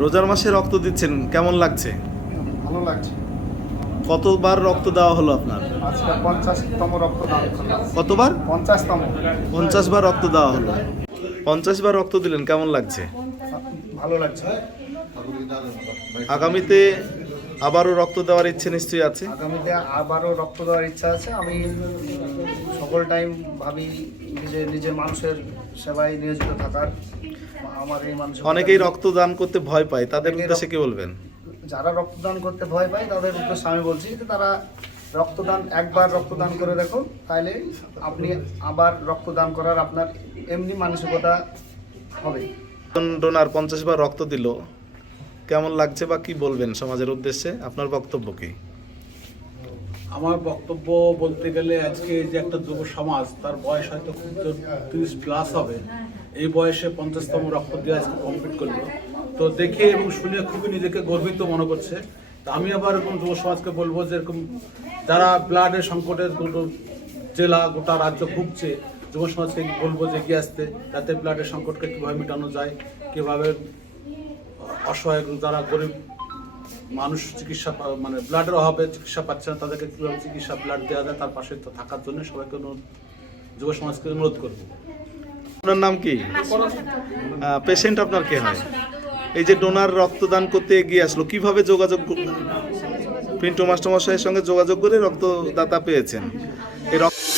রোজার মাসে রক্ত দিচ্ছেন, কেমন লাগছে? ভালো লাগছে। কতবার রক্ত দেওয়া হলো আপনার? আজকে 50তম রক্তদান করলাম। কতবার? 50তম। 50 বার রক্ত দেওয়া হলো। 50 বার রক্ত দিলেন, কেমন লাগছে? ভালো লাগছে। আগামীতে আবারও রক্ত দেওয়ার ইচ্ছে নিশ্চয়ই আছে। আগামীতে আবারও রক্ত দেওয়ার ইচ্ছা আছে। আমি সকল টাইম ভাবি নিজের মানুষের সেবায় নিয়োজিত থাকার। আমার এই মানুষ অনেকেই রক্তদান করতে ভয় পায়, তাদের উদ্দেশ্যে কি বলবেন? যারা রক্তদান করতে ভয় পায় তাদের উদ্দেশ্যে আমি বলছি যে তারা একবার রক্তদান করে দেখুন, তাহলে আপনি আবার রক্তদান করার আপনার এমনি মানসিকতা হবে। ডোনার 50 বার রক্ত দিল, কেমন লাগছে বা কি বলবেন সমাজের উদ্দেশ্যে? আপনার বক্তব্য কি? আমার বক্তব্য বলতে গেলে আজকে যে একটা যুব সমাজ, তার বয়স হয়তো 30+ হবে, এই বয়সে 50তম রক্ত দিয়ে আজকে কমপ্লিট করলো। তো দেখে এবং শুনে খুবই নিজেকে গর্বিত মনে করছে। তা আমি আবার এরকম যুব সমাজকে বলবো যে এরকম যারা ব্লাডের সংকটে গোটা জেলা গোটা রাজ্য ভুগছে, যুব সমাজকে বলবো যে এগিয়ে আসতে, যাতে ব্লাডের সংকটকে কীভাবে মেটানো যায়, কীভাবে অসহায় যারা গরিব মানুষ চিকিৎসা মানে ব্লাডের অভাবে চিকিৎসা পাচ্ছে না, তাদেরকে কীভাবে চিকিৎসা ব্লাড দেওয়া যায় তার পাশে থাকার জন্য সবাইকে যুব সমাজকে অনুরোধ করবো। আপনার নাম কি? পেশেন্ট আপনার কে হয়? এই যে ডোনার রক্তদান করতে এগিয়ে আসলো, কিভাবে যোগাযোগ? পিন্টু মাস্টারমশাইয়ের সঙ্গে যোগাযোগ করে রক্তদাতা পেয়েছেন। এই রক্ত